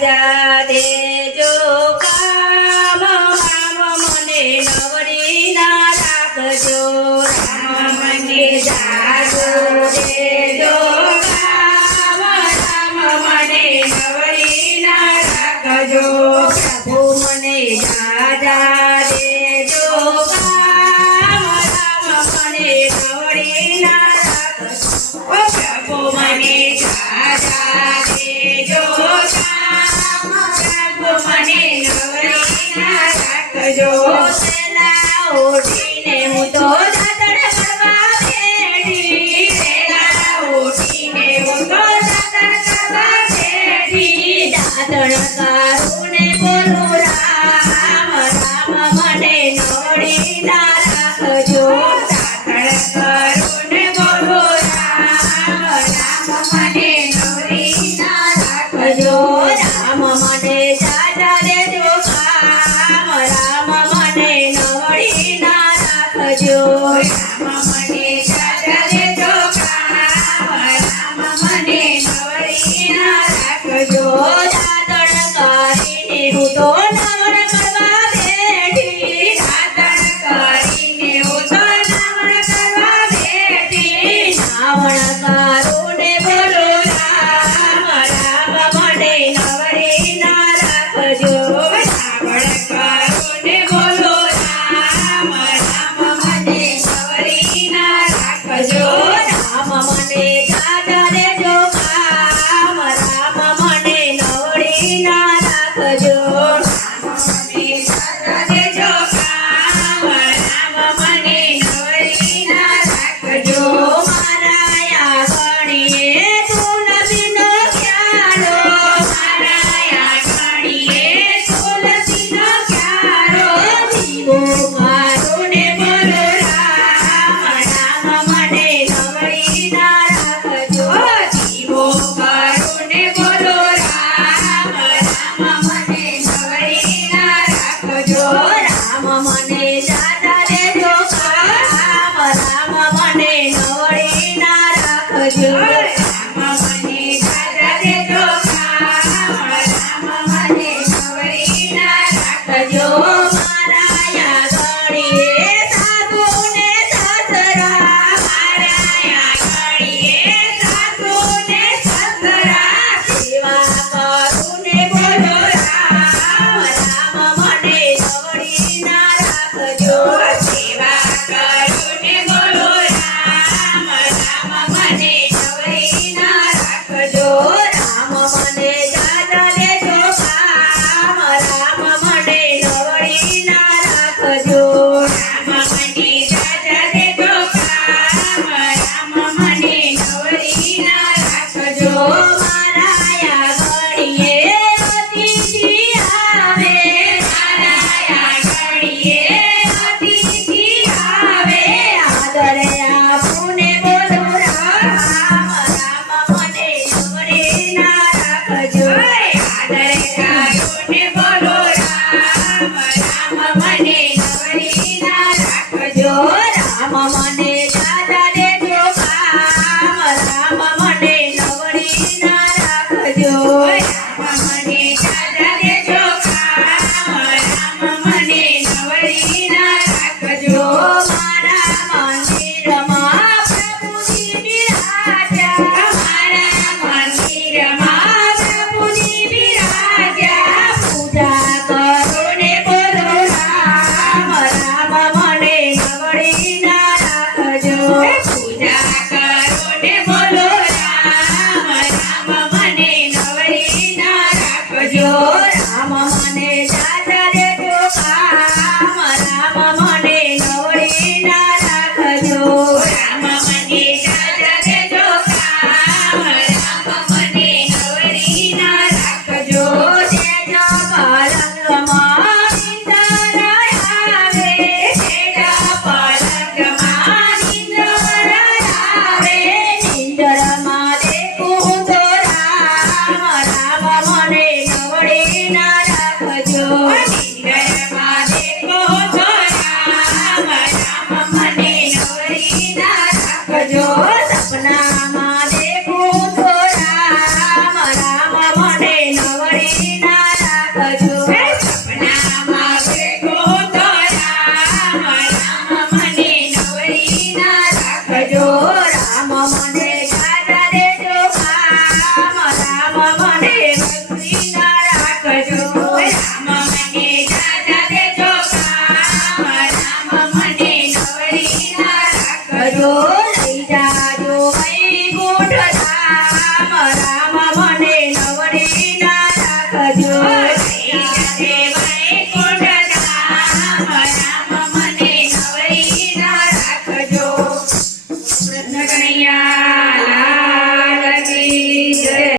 જાજા દેજો કામ રામ મને નવરી ના રાખજો રામ મને જાજો દેજો કામ રામ મને નવરી ના રાખજો પ્રભુ મને જાજા દેજો કામ રામ મને નવરી ના રાખજો ઓ પ્રભુ મને જાજા દેજો કામ પ્રભુ મને નવરી ના રાખજો સેલા ઉઠીને હું તો દાતણ કરવા બેઠી સેલા ઉઠીને હું તો દાતણ કરવા બેઠી દાતણ કરું ને બોલું રામ રામ મને નવરી ના રાખજો દાતણ કરું ને બોલું રામ રામ મને નવરી ના રાખજો રામ મને જાજા દેજો કામ રામ મને નવરી ના રાખજો રામ મને જાજા દેજો કામ રામ મને નવરી ના રાખજો દાતણ કરીને હું તો નવણ કરવા બેઠી દાતણ કરીને હું તો નવણ કરવા બેઠી નાવણ કરું ને બોલું રામ રામ મને નવરી ના રાખજો નાવણ કરું ને બોલું રામ રામ મને નવરી ના રાખજો રામ મને જાજા દેજો કામ રામ મને નવરી ના રાખજો રામ મને જાજા દેજો કામ રામ મને નવરી ના રાખજો મારા આંગણીએ તુલસીનો ક્યારો મારા આંગણીએ તુલસીનો ક્યારો દીવો મારો ને બોલો રામ રામ મને નવરી ના રાખજો દીવો મારો ને બોલો રામ રામ મને નવરી ના રાખજો રામ મને જાજા દેજો કામ રામ મને નવરી ના રાખજો રામ મને જાજા દેજો કામ રામ મને નવરી ના રાખજો મારા આંગણીએ સાસુ ને સસરા મારા આંગણીએ સાસુ ને સસરા સેવા કરું ને બોલો રામ રામ મને નવરી ના રાખજો સેવા કરું ને બોલો રામ રામ મને નવરી ના રાખજો રામ મને જાજા દેજો કામ રામ મને નવરી ના રાખજો રામ મને જાજા દેજો કામ રામ મને નવરી ના રાખજો મારા આંગણીએ અતિથિ આવે મારા આંગણીએ અતિથિ આવે આદર આપું ને બોલો રામ રામ મને નવરી ના રાખજો આદર કરું ને બોલો રામ રામ મને નવરી ના રાખજો રામ મને જાજા દેજો કામ રામ મને નવરી ના રાખજો રામ મને જાજા દેજો કામ રામ મને નવરી ના રાખજો મારા મંદિરમાં પ્રભુજી બિરાજ્યા મારા મંદિરમાં પ્રભુજી બિરાજ્યા પૂજા કરો ને બોલો રામ રામ મને નવરી ના રાખજો પૂજા કરો ને બોલો રામ રામ મને નવરી ના રાખજો રામ મને જાજા દેજો કામ રામ મને નવરી ના રાખજો રામ મને જાજા દેજો કામ રામ મને નવરી ના રાખજો તેજો પલંગમાં નિંદર આવે તેજો પલંગમાં નિંદર આવે નિંદરમાં દેખું તો રામ રામ મને નવરી